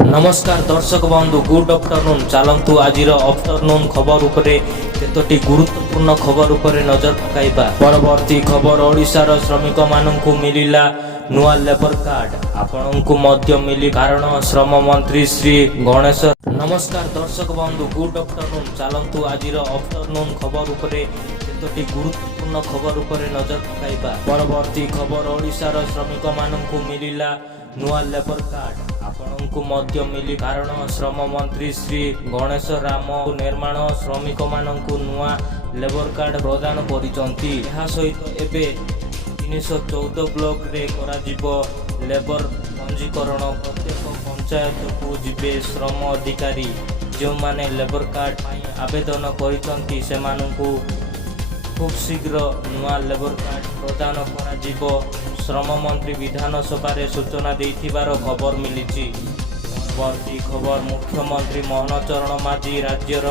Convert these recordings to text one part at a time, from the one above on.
नमस्कार दर्शक बंधु गुड आफ्टरनून चलतु आज आफ्टरनून खबर उपरे केतोटी गुरुत्वपूर्ण खबर उपरे नजर पकाइबा। परवर्ती खबर ओडिशार श्रमिक माननकु मिलिला नुआ लेबर कार्ड आपनकु मध्य मिली कारण श्रम मंत्री श्री गणेश। नमस्कार दर्शक बंधु गुड आफ्टरनून चलतु आज आफ्टरनून खबर उपरे केतोटी गुरुत्वपूर्ण खबर उपरे नजर पकाइबा। परवर्ती खबर ओडिशार श्रमिक माननकु मिलिला नुआ लेबर कार्ड आपनकु मध्य मिली कारण श्रम मंत्री श्री गणेश राम निर्माण श्रमिक माननकु नुआ लेबर कार्ड प्रदान करिसंती। एहा सहित एबे 314 ब्लॉक रे कराजिबो लेबर पंजीकरण। प्रत्येक पंचायत को जिबे श्रम अधिकारी जो माने लेबर कार्ड पाई आवेदन करिसंती सेमानकु खूब शीघ्र नुआ लेबर कार्ड प्रदान कराजिबो। श्रम मंत्री विधानसभा सूचना देथिबार खबर मिली। परवर्ती खबर मुख्यमंत्री मोहन चरण माझी राज्यर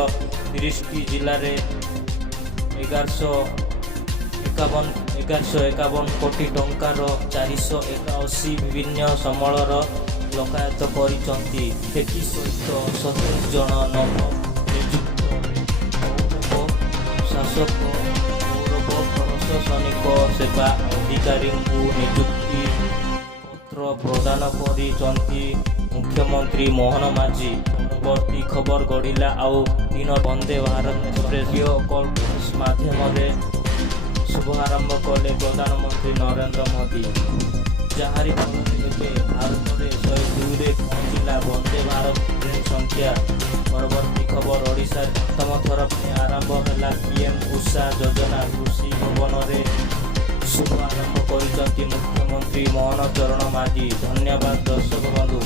30 जिले में 1151 कोटी टंकार 481 विभिन्न समूहर लकायत करिसंती। सहित 27 जन नव नियुक्त शासक प्रशासनिक सेवा अधिकारी नियुक्ति पत्र प्रदान करिसंती मुख्यमंत्री मोहन माझी। परवर्ती खबर गढ़िला आउ 3 वंदे भारत एक्सप्रेस कॉन्फ्रेंस माध्यम शुभारंभ कले प्रधानमंत्री नरेंद्र मोदी। जहारी फल भारत में 102 रे पहुंचला वंदे भारत ट्रेन संख्या। परवर्ती खबर ओडिशा प्रथम थर आरंभ है पीएम उषा योजना। कृषि भवन में शुभारंभ कर मुख्यमंत्री मोहन चरण माझी। धन्यवाद दर्शक बंधु।